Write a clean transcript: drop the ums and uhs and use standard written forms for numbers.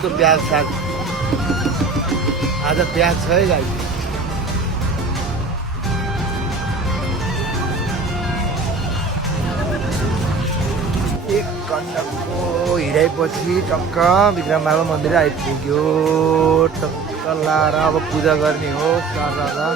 कस्तो ब्याग साग आज ब्याग छ है गाई एक घन्टाको हिँडाइपछि टक्क विक्रम बाबा मन्दिर आइपुग्यो टक्क लाएर अब पूजा गर्ने हो सारा